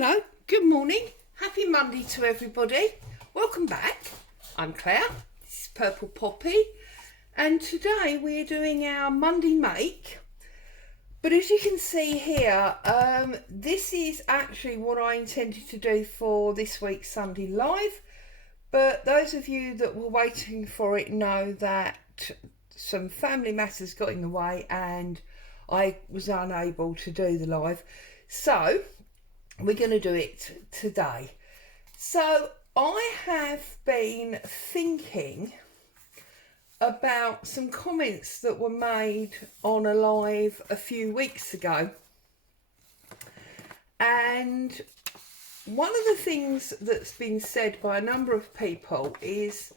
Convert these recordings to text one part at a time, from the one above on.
Hello, good morning, happy Monday to everybody. Welcome back. I'm Claire, this is Purple Poppy, and today we're doing our Monday make. But as you can see here, this is actually what I intended to do for this week's Sunday Live. But those of you that were waiting for it know that some family matters got in the way and I was unable to do the live. So we're going to do it today. So I have been thinking about some comments that were made on a live a few weeks ago. And one of the things that's been said by a number of people is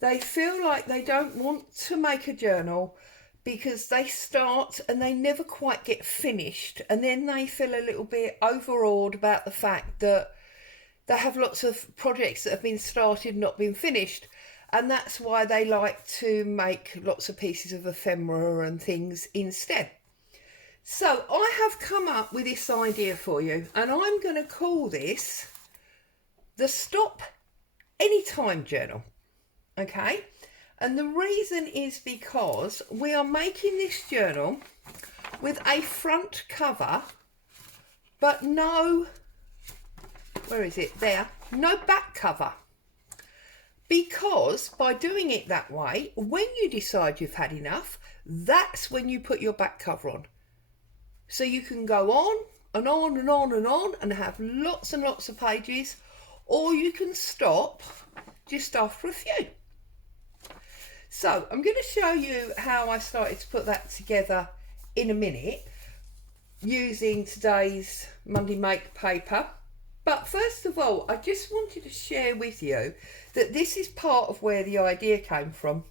they feel like they don't want to make a journal because they start and they never quite get finished, and then they feel a little bit overawed about the fact that they have lots of projects that have been started and not been finished, and that's why they like to make lots of pieces of ephemera and things instead. So I have come up with this idea for you, and I'm going to call this the Stop Anytime Journal. Okay? And the reason is because we are making this journal with a front cover, but no, where is it? There, no back cover. Because by doing it that way, when you decide you've had enough, that's when you put your back cover on. So you can go on and on and on and on and have lots and lots of pages, or you can stop just after a few. So I'm going to show you how I started to put that together in a minute using today's Monday Make paper. But first of all, I just wanted to share with you that this is part of where the idea came from.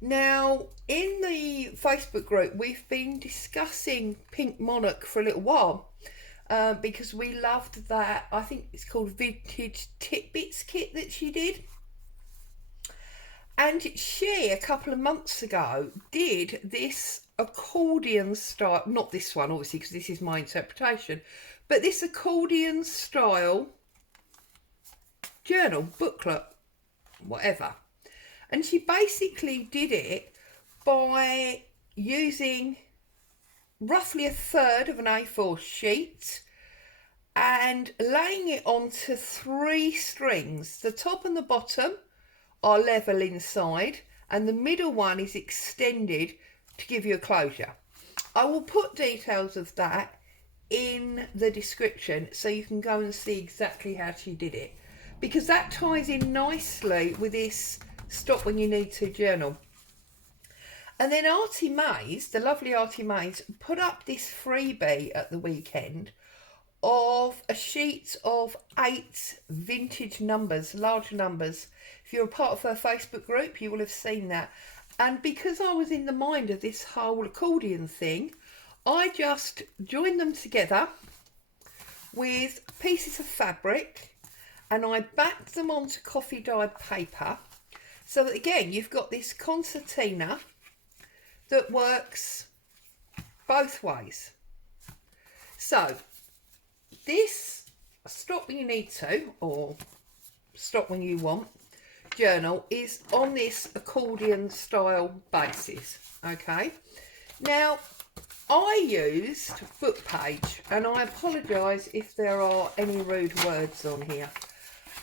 Now, in the Facebook group, we've been discussing Pink Monarch for a little while because we loved that, I think it's called Vintage Tidbits kit that she did. And she, a couple of months ago, did this accordion style, not this one obviously because this is my interpretation, but this accordion style journal, booklet, whatever. And she basically did it by using roughly a third of an A4 sheet and laying it onto 3 strings. The top and the bottom are level inside and the middle one is extended to give you a closure. I will put details of that in the description so you can go and see exactly how she did it, because that ties in nicely with this Stop When You Need To journal. And then Artie Mays, the lovely Artie Mays, put up this freebie at the weekend of a sheet of 8 vintage numbers, large numbers. If you're a part of her Facebook group, you will have seen that. And because I was in the mind of this whole accordion thing, I just joined them together with pieces of fabric and I backed them onto coffee dyed paper. So that again, you've got this concertina that works both ways. So this Stop When You Need To, or Stop When You Want journal is on this accordion style basis. Okay, now I used book page, and I apologise if there are any rude words on here,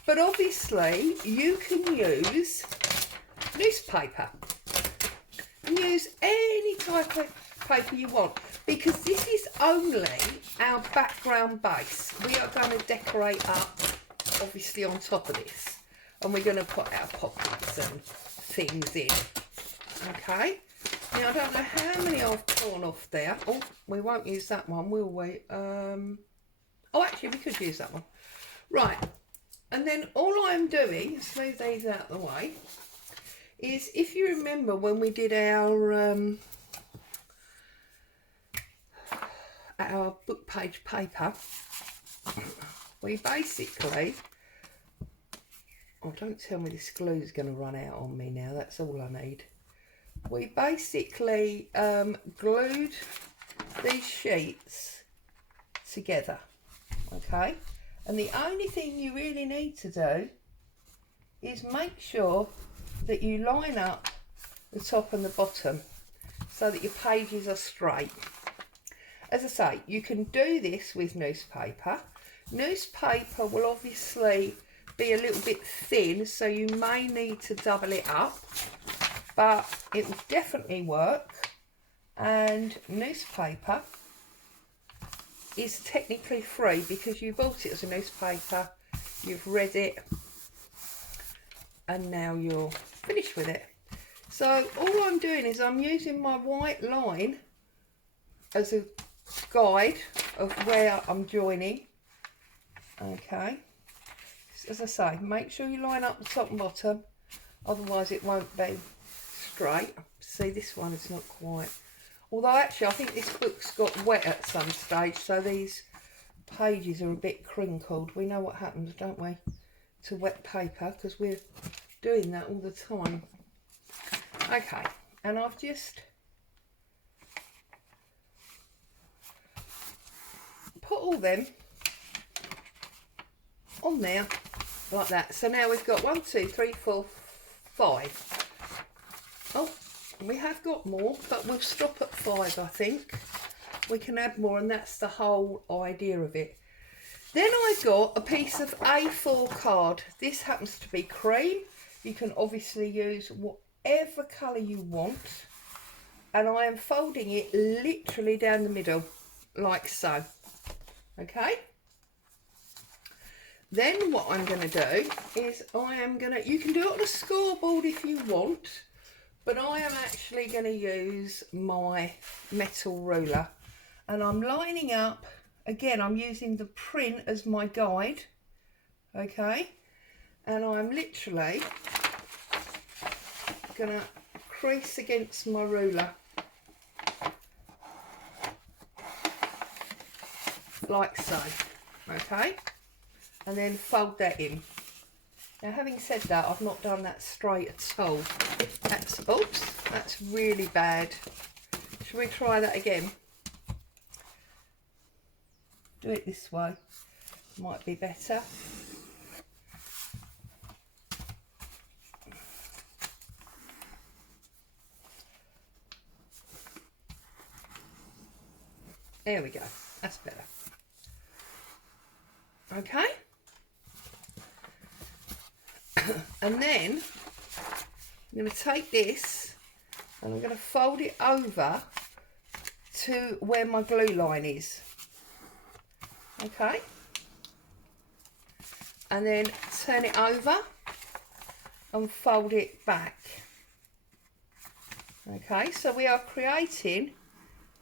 but obviously you can use newspaper and use any type of paper you want, because this is only our background base. We are going to decorate up obviously on top of this, and we're going to put our pockets and things in. Okay, now I don't know how many I've torn off there. Oh, we won't use that one, will we? Oh, actually we could use that one. Right, and then all I'm doing, smooth these out of the way, is if you remember when we did our book page paper, we basically, oh, don't tell me this glue is going to run out on me now, that's all I need. We basically glued these sheets together, okay? And the only thing you really need to do is make sure that you line up the top and the bottom so that your pages are straight. As I say, you can do this with newspaper. Newspaper will obviously be a little bit thin, so you may need to double it up, but it will definitely work. And newspaper is technically free because you bought it as a newspaper, you've read it, and now you're finished with it. So all I'm doing is I'm using my white line as a guide of where I'm joining. Okay, as I say, make sure you line up the top and bottom, otherwise it won't be straight. See, this one is not quite, although actually I think this book's got wet at some stage, so these pages are a bit crinkled. We know what happens, don't we, to wet paper, because we're doing that all the time. Okay, and I've just put all them on there like that. So now we've got 1, 2, 3, 4, 5. Oh, we have got more, but we'll stop at 5. I think we can add more, and that's the whole idea of it. Then I got a piece of A4 card. This happens to be cream. You can obviously use whatever colour you want, and I am folding it literally down the middle like so. Okay, then what I'm going to do is you can do it on a scoreboard if you want, but I am actually going to use my metal ruler, and I'm lining up, again I'm using the print as my guide, okay, and I'm literally going to crease against my ruler like so, okay, and then fold that in. Now, having said that, I've not done that straight at all. Oops, that's really bad. Should we try that again? Do it this way, might be better. There we go, that's better. Okay, and then I'm going to take this and I'm going to fold it over to where my glue line is, okay, and then turn it over and fold it back. Okay, so we are creating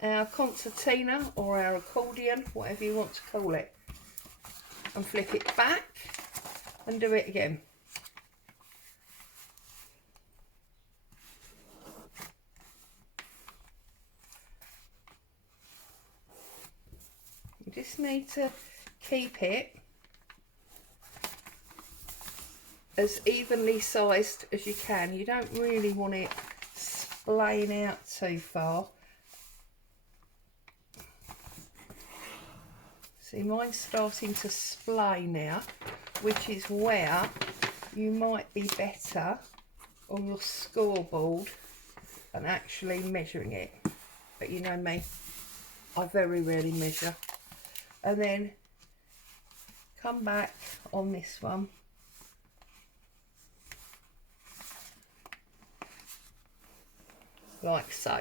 our concertina or our accordion, whatever you want to call it, and flip it back and do it again. You just need to keep it as evenly sized as you can. You don't really want it splaying out too far. See, mine's starting to splay now, which is where you might be better on your scoreboard and actually measuring it. But you know me, I very rarely measure. And then come back on this one. Like so,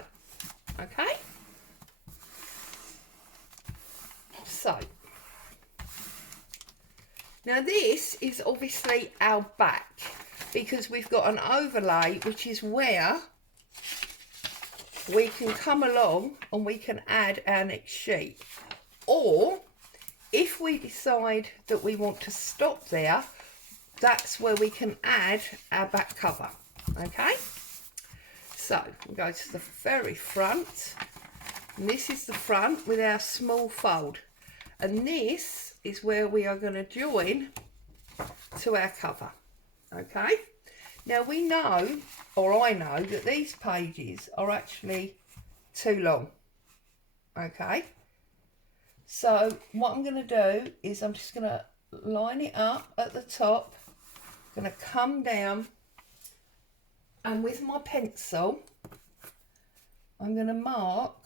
okay? So, now this is obviously our back, because we've got an overlay, which is where we can come along and we can add our next sheet. Or if we decide that we want to stop there, that's where we can add our back cover, okay? So we'll go to the very front, and this is the front with our small fold. And this is where we are going to join to our cover, okay? Now we know, or I know, that these pages are actually too long, okay? So what I'm going to do is I'm just going to line it up at the top, going to come down, and with my pencil I'm going to mark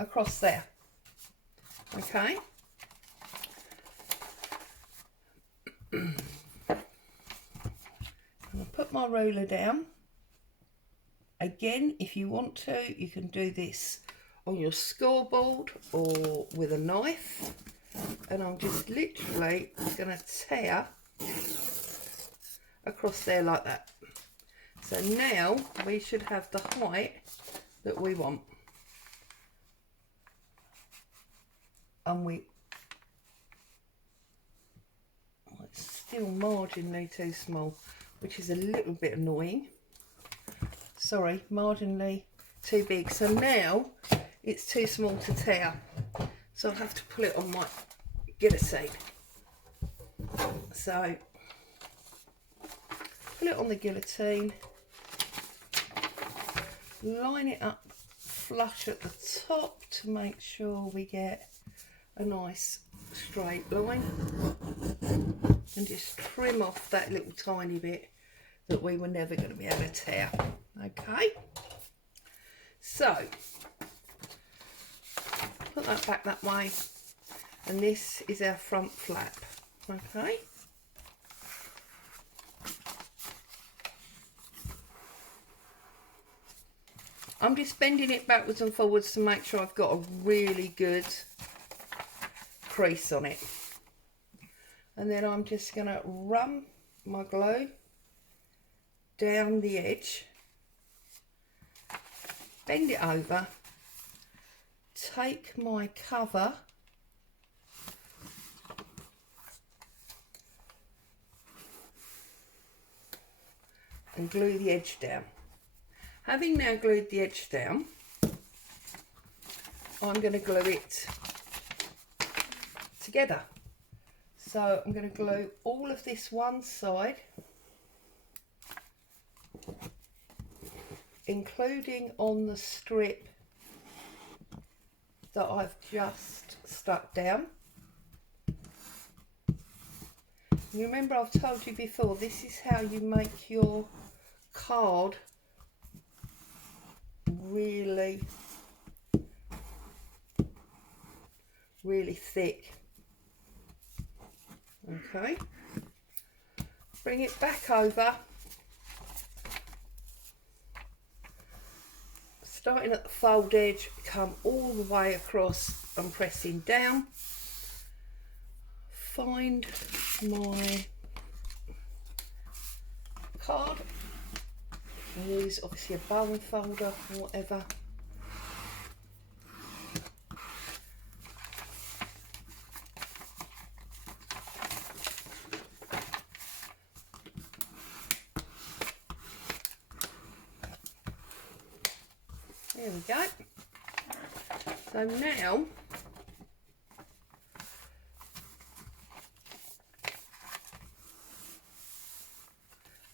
across there. Okay. I'm going to put my ruler down. Again, if you want to, you can do this on your scoreboard or with a knife. And I'm just literally going to tear across there like that. So now we should have the height that we want. And it's still marginally too small, which is a little bit annoying. Sorry, marginally too big. So now it's too small to tear. So I'll have to pull it on my guillotine. So pull it on the guillotine, line it up flush at the top to make sure we get a nice straight line, and just trim off that little tiny bit that we were never going to be able to tear. Okay, so put that back that way, and this is our front flap. Okay, I'm just bending it backwards and forwards to make sure I've got a really good crease on it. And then I'm just going to run my glue down the edge, bend it over, take my cover and glue the edge down. Having now glued the edge down, I'm going to glue it together. So I'm going to glue all of this one side, including on the strip that I've just stuck down. You remember I've told you before, this is how you make your card really thick. Okay, bring it back over, starting at the fold edge, come all the way across and pressing down. Find my card, use obviously a bone folder or whatever. There we go. So now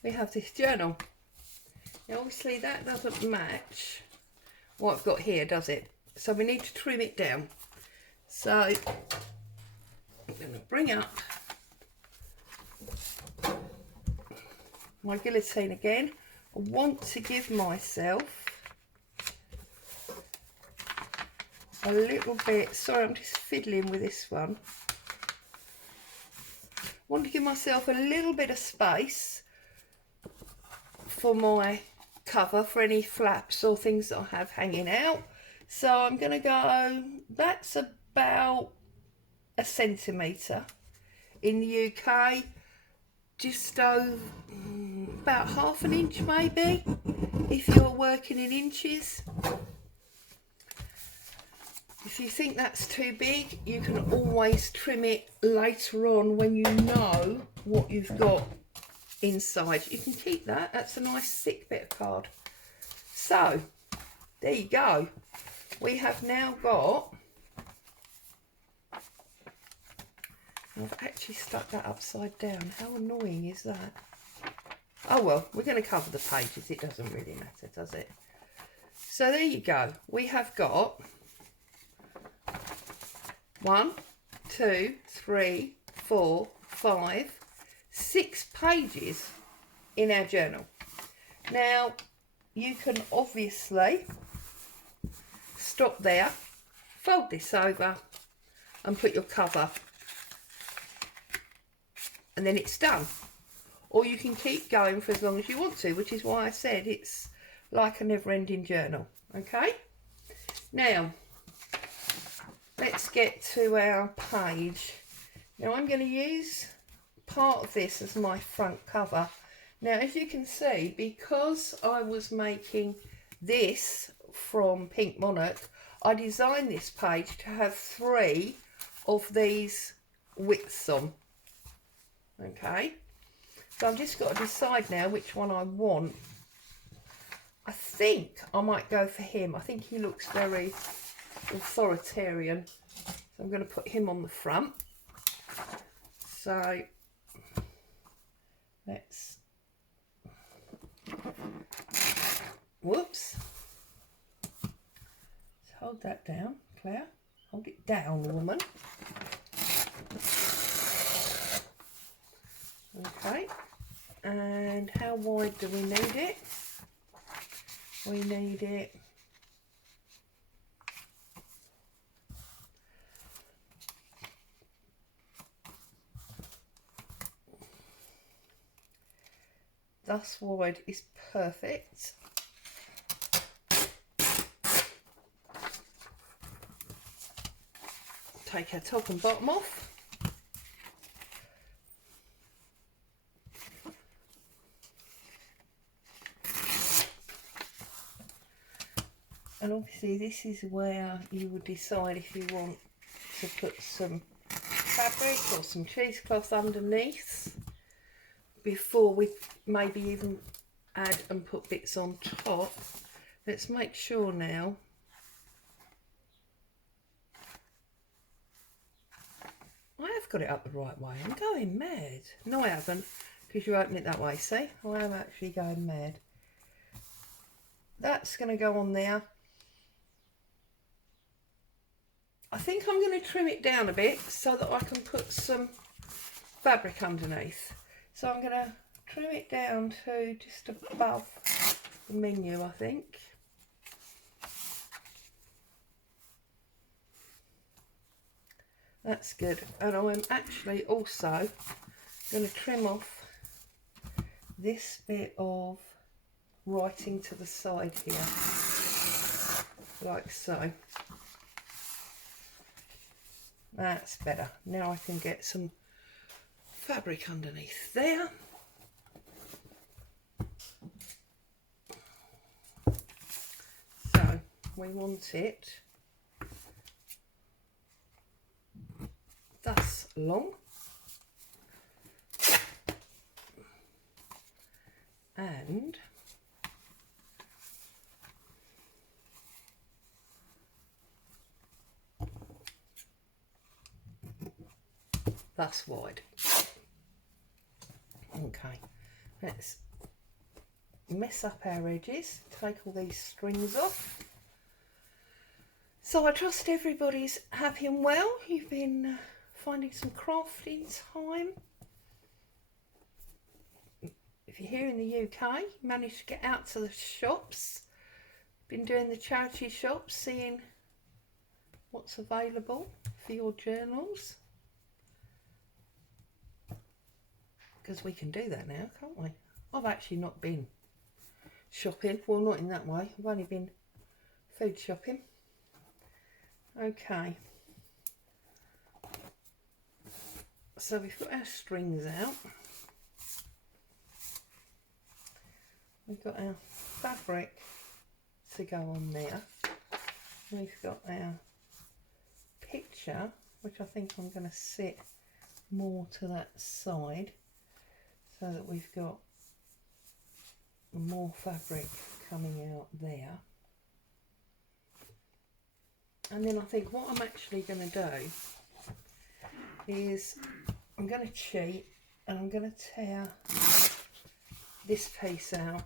we have this journal. Now obviously that doesn't match what I've got here, does it? So we need to trim it down. So I'm going to bring up my guillotine again. I want to give myself a little bit, sorry I'm just fiddling with this one. I want to give myself a little bit of space for my cover, for any flaps or things that I have hanging out. So I'm going to go, that's about 1 centimetre. In the UK, just over about 1/2 inch maybe, if you're working in inches. If you think that's too big, you can always trim it later on when you know what you've got inside. You can keep that. That's a nice thick bit of card. So there you go. We have now got, I've actually stuck that upside down. How annoying is that? Oh well, we're going to cover the pages. It doesn't really matter, does it? So there you go. We have got 1, 2, 3, 4, 5, 6 pages in our journal. Now you can obviously stop there, fold this over and put your cover, and then it's done. Or you can keep going for as long as you want to, which is why I said it's like a never-ending journal. Okay, now let's get to our page. Now I'm going to use part of this as my front cover. Now as you can see, because I was making this from Pink Monarch, I designed this page to have 3 of these widths on. Okay, so I've just got to decide now which one I want. I think I might go for him. I think he looks very authoritarian, so I'm going to put him on the front. So let's, whoops, let's hold that down, Claire. Hold it down, woman. Okay, and how wide do we need it? We need it thus wide is perfect. Take our top and bottom off. And obviously this is where you would decide if you want to put some fabric or some cheesecloth underneath before we maybe even add and put bits on top. Let's make sure now. I have got it up the right way. I'm going mad. No, I haven't, because you open it that way. See, I am actually going mad. That's going to go on there. I think I'm going to trim it down a bit so that I can put some fabric underneath. So I'm going to trim it down to just above the menu, I think. That's good. And I'm actually also going to trim off this bit of writing to the side here, like so. That's better. Now I can get some fabric underneath there. So we want it thus long, and thus wide. Okay, let's mess up our edges, take all these strings off. So I trust everybody's happy and well. You've been finding some crafting time. If you're here in the UK, managed to get out to the shops, been doing the charity shops, seeing what's available for your journals. Because we can do that now, can't we? I've actually not been shopping. Well, not in that way. I've only been food shopping. Okay. So we've got our strings out. We've got our fabric to go on there. We've got our picture, which I think I'm going to sit more to that side, so that we've got more fabric coming out there. And then I think what I'm actually going to do is I'm going to cheat and I'm going to tear this piece out.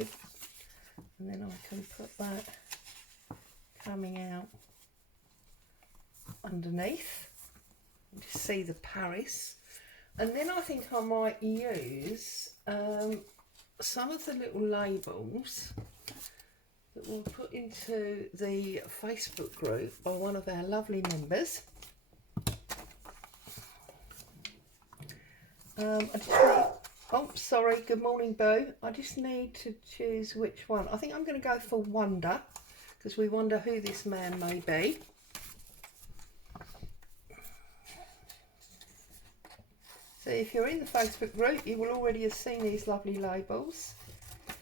side, and then I can put that coming out underneath. You just see the Paris. And then I think I might use some of the little labels that we'll put into the Facebook group by one of our lovely members. I just need, oh sorry, good morning Boo. I just need to choose which one. I think I'm going to go for Wonder, because we wonder who this man may be. So if you're in the Facebook group, you will already have seen these lovely labels.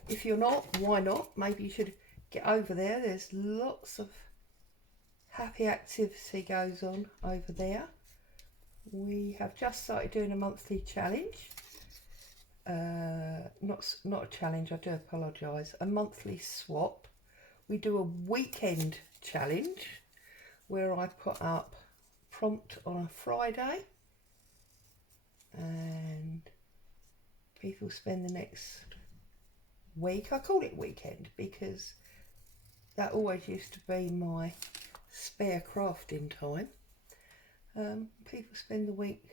If you're not, why not? Maybe you should get over there. There's lots of happy activity goes on over there. We have just started doing a monthly challenge. Not a challenge, I do apologise. A monthly swap. We do a weekend challenge where I put up prompt on a Friday and people spend the next week. I call it weekend because that always used to be my spare crafting time. People spend the week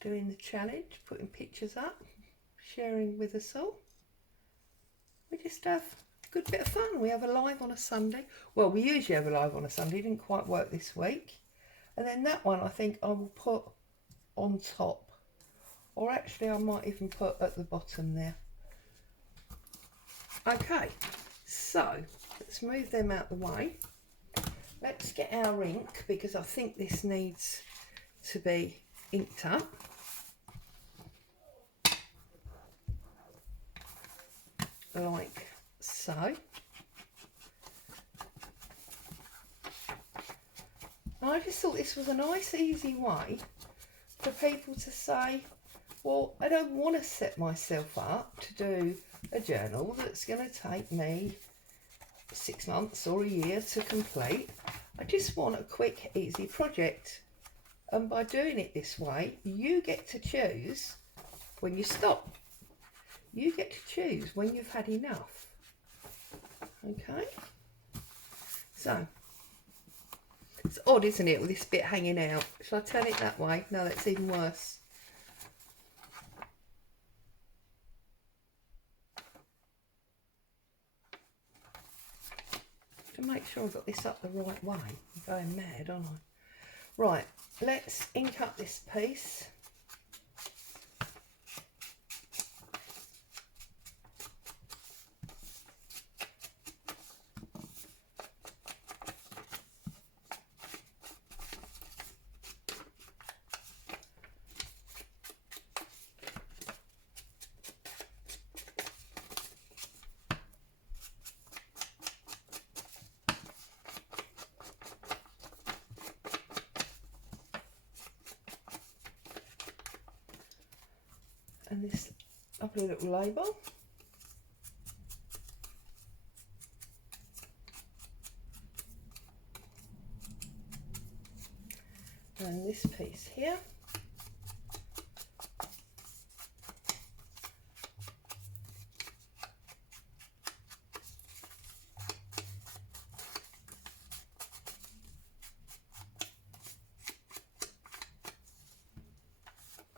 doing the challenge, putting pictures up, sharing with us all. We just have a good bit of fun. We have a live on a Sunday. Well, we usually have a live on a Sunday. It didn't quite work this week. And then that one I think I will put on top. Or actually I might even put at the bottom there. Okay, so let's move them out the way. Let's get our ink, because I think this needs to be inked up. Like so. I just thought this was a nice easy way for people to say, well, I don't want to set myself up to do a journal that's going to take me 6 months or a year to complete. I just want a quick, easy project. And by doing it this way, you get to choose when you stop. You get to choose when you've had enough. Okay? So, it's odd, isn't it, with this bit hanging out? Shall I turn it that way? No, that's even worse. To make sure I've got this up the right way. I'm going mad, aren't I? Right, let's ink up this piece. And this lovely little label. And this piece here.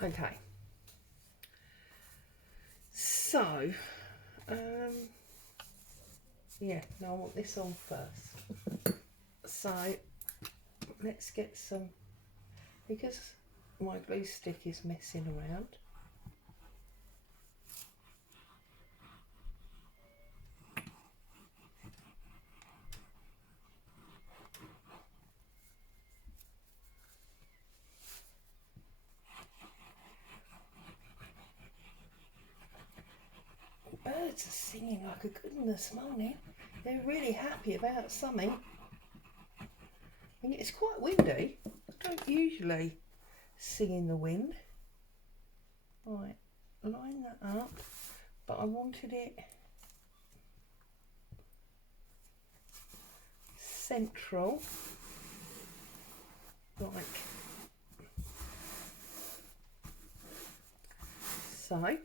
Okay. So, yeah, now I want this on first. So, let's get some, because my glue stick is messing around. Birds are singing like a good one this morning. They're really happy about something. And it's quite windy. I don't usually sing in the wind. Right, line that up, but I wanted it central, like so.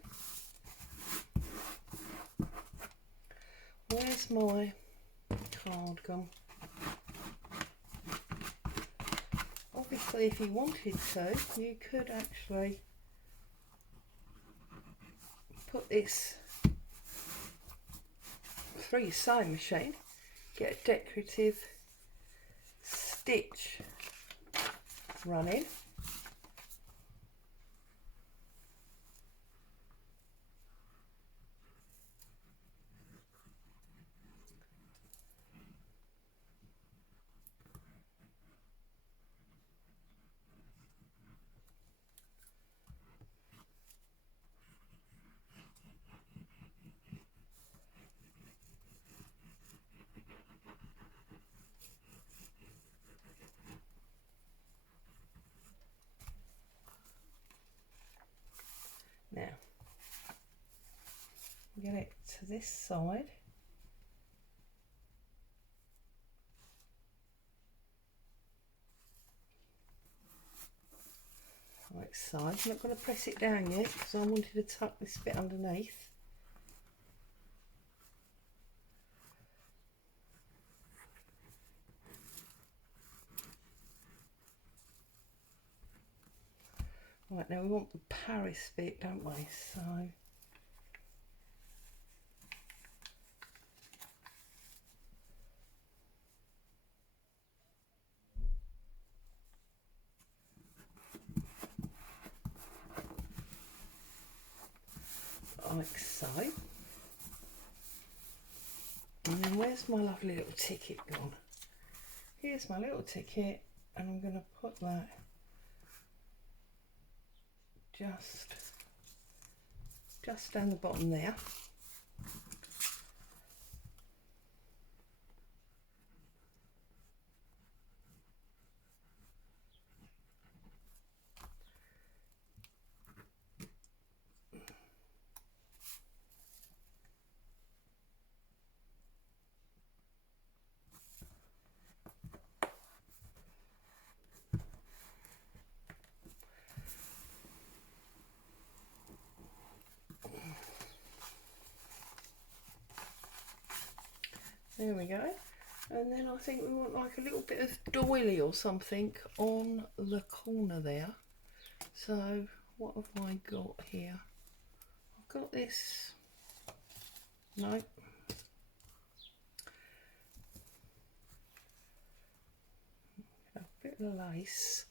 where's my card gone? Obviously, if you wanted to, you could actually put this through your sewing machine, get a decorative stitch running. Now, get it to this side. Like so. I'm not going to press it down yet because I wanted to tuck this bit underneath. Right, now we want the Paris bit, don't we? So like so. And then where's my lovely little ticket gone? Here's my little ticket, and I'm going to put that just down the bottom there. There we go. And then I think we want like a little bit of doily or something on the corner there. So what have I got here? I've got this, no. A bit of lace.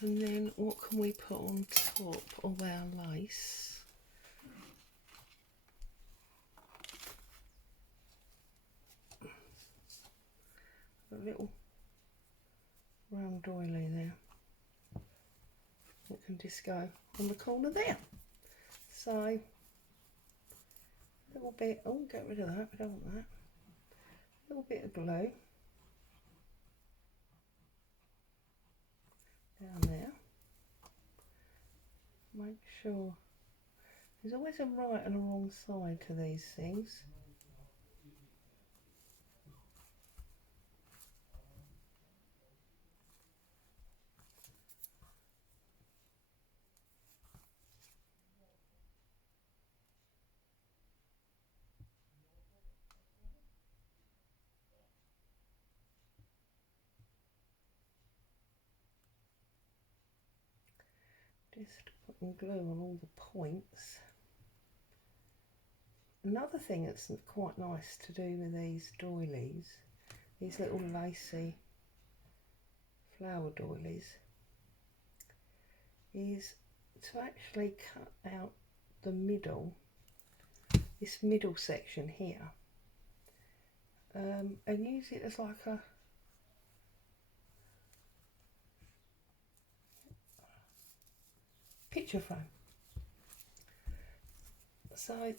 And then what can we put on top of our lace? A little round doily there. It can just go on the corner there. So a little bit, oh, get rid of that, we don't want that. A little bit of glue down there. Make sure there's always a right and a wrong side to these things. Just putting glue on all the points. Another thing that's quite nice to do with these doilies, these little lacy flower doilies, is to actually cut out the middle, this middle section here, and use it as like a picture frame. So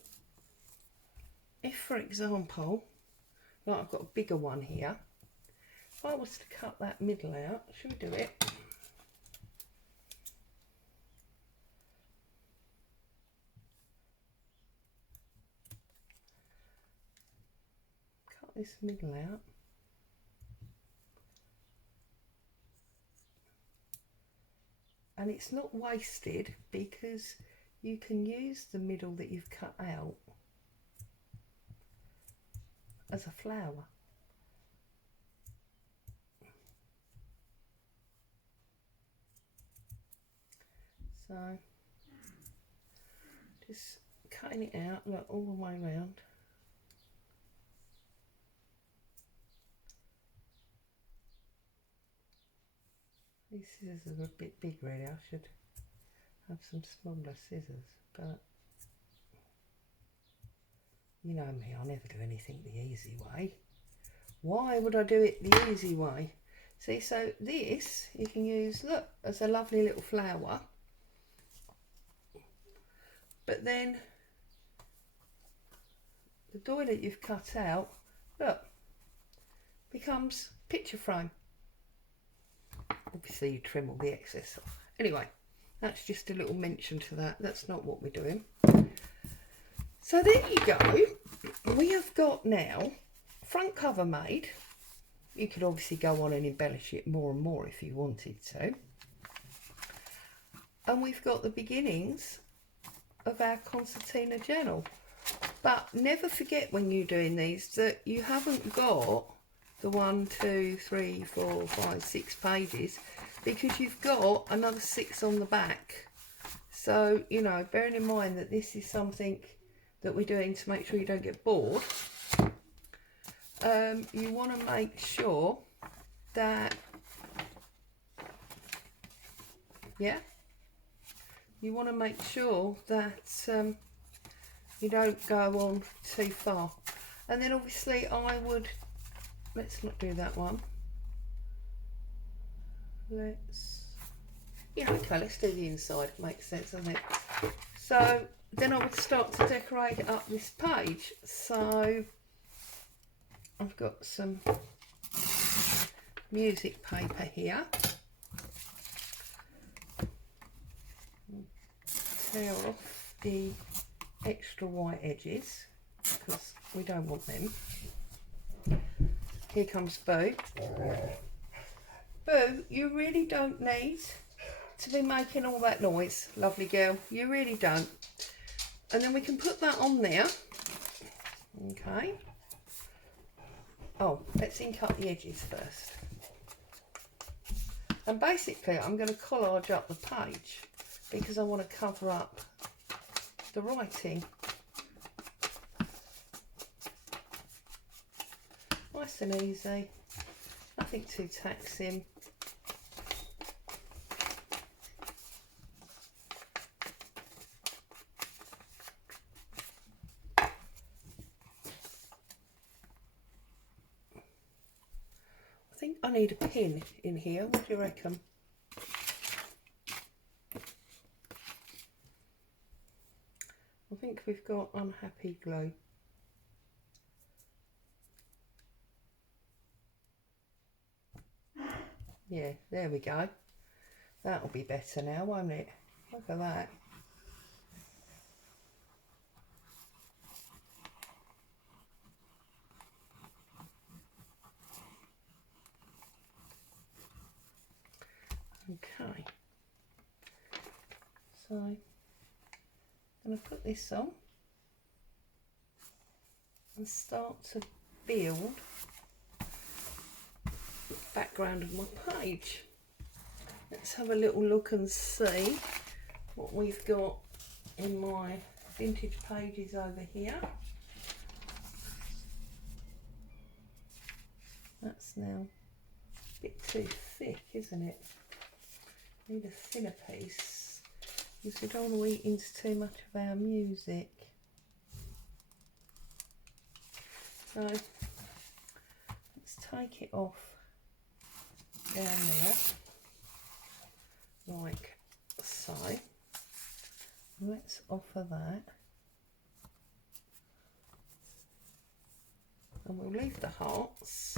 if, for example, like I've got a bigger one here, if I was to cut that middle out, should we do it? Cut this middle out. And it's not wasted because you can use the middle that you've cut out as a flower. So just cutting it out, look, all the way around. These scissors are a bit big really, I should have some smaller scissors, but you know me, I'll never do anything the easy way. Why would I do it the easy way? See, so this you can use, look, as a lovely little flower, but then the doily you've cut out, look, becomes picture frame. Obviously you trim all the excess off. Anyway, that's just a little mention to that. That's not what we're doing. So there you go. We have got now front cover made. You could obviously go on and embellish it more and more if you wanted to. And we've got the beginnings of our concertina journal. But never forget when you're doing these that you haven't got the 1, 2, 3, 4, 5, 6 pages, because you've got another 6 on the back. So, you know, bearing in mind that this is something that we're doing to make sure you don't get bored, you want to make sure that, yeah, you want to make sure that you don't go on too far. And then obviously I would, let's not do that one. Yeah, okay, let's do the inside. Makes sense, doesn't it? So then I would start to decorate up this page. So I've got some music paper here. Tear off the extra white edges because we don't want them. Here comes Boo. Boo, you really don't need to be making all that noise, lovely girl. You really don't. And then we can put that on there. Okay. Oh, let's ink up the edges first. And basically I'm going to collage up the page because I want to cover up the writing. Nice and easy, nothing too taxing. I think I need a pin in here, what do you reckon? I think we've got unhappy glue. Yeah, there we go. That'll be better now, won't it? Look at that. Okay. So I'm going to put this on and start to build the background of my page. Let's have a little look and see what we've got in my vintage pages over here. That's now a bit too thick, isn't it? Need a thinner piece because we don't want to eat into too much of our music. So let's take it off down there like so. Let's offer that, and we'll leave the hearts.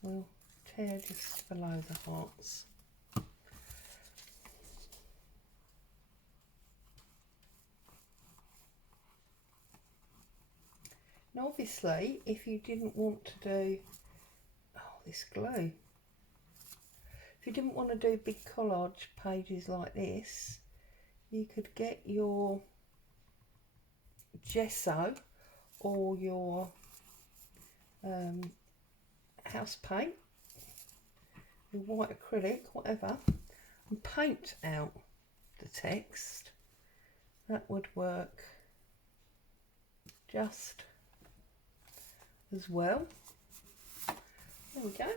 We'll tear just below the hearts. Now obviously if you didn't want to do, oh, this glue, if you didn't want to do big collage pages like this, you could get your gesso or your house paint with white acrylic, whatever, and paint out the text, that would work just as well. There we go.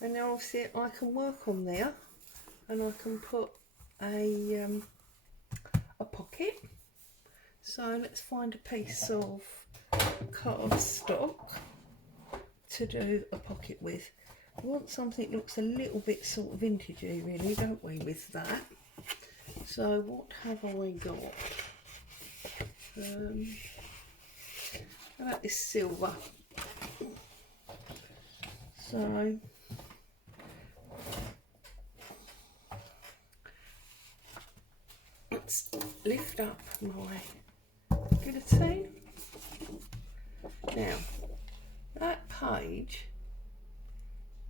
And now obviously I can work on there, and I can put a pocket. So let's find a piece of cardstock to do a pocket with. We want something that looks a little bit sort of vintagey, really, don't we, with that? So what have I got? How about this silver? So let's lift up my guillotine. Now that page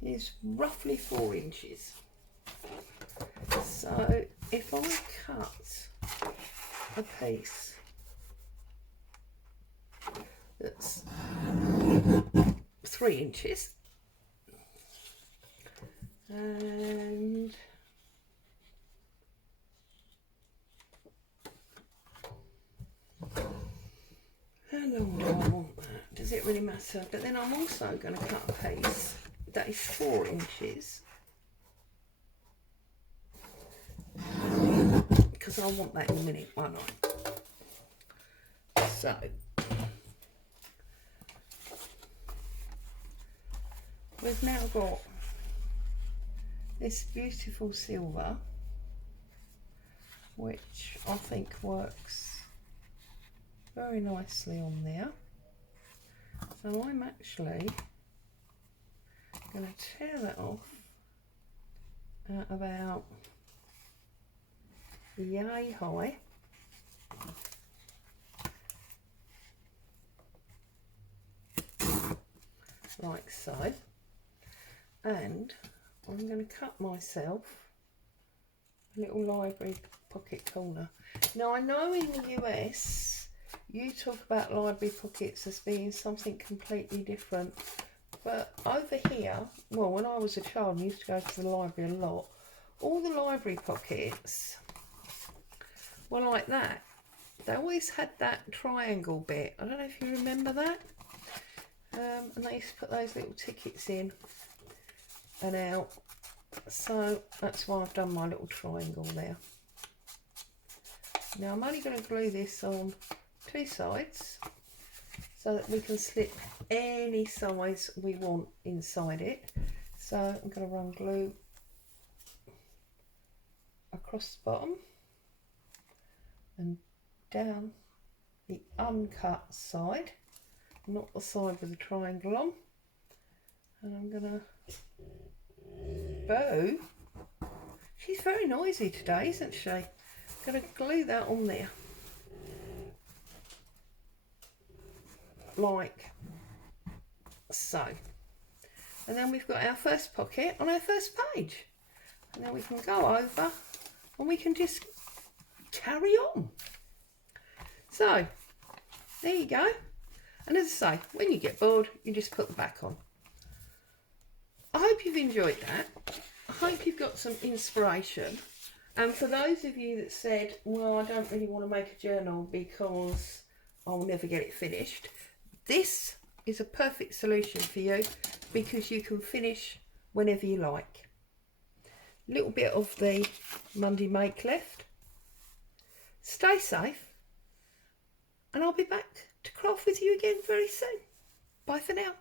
is roughly 4 inches. So if I cut a piece that's 3 inches and how long do I want that? Does it really matter? But then I'm also going to cut a piece that is 4 inches because I want that in a minute, won't I? So we've now got this beautiful silver, which I think works very nicely on there. So I'm actually going to tear that off at about yay high. Like so. And I'm going to cut myself a little library pocket corner. Now I know in the US you talk about library pockets as being something completely different, but over here, well, when I was a child I used to go to the library a lot, all the library pockets were like that. They always had that triangle bit. I don't know if you remember that. And they used to put those little tickets in and out, so that's why I've done my little triangle there. Now I'm only going to glue this on 2 sides so that we can slip any size we want inside it. So I'm going to run glue across the bottom and down the uncut side, not the side with the triangle on, and I'm going to Boo, she's very noisy today, isn't she? I'm going to glue that on there like so, and then we've got our first pocket on our first page, and then we can go over and we can just carry on. So there you go. And as I say, when you get bored you just put the back on. I hope you've enjoyed that. I hope you've got some inspiration. And for those of you that said, well, I don't really want to make a journal because I'll never get it finished, this is a perfect solution for you because you can finish whenever you like. A little bit of the Monday make left. Stay safe, and I'll be back to craft with you again very soon. Bye for now.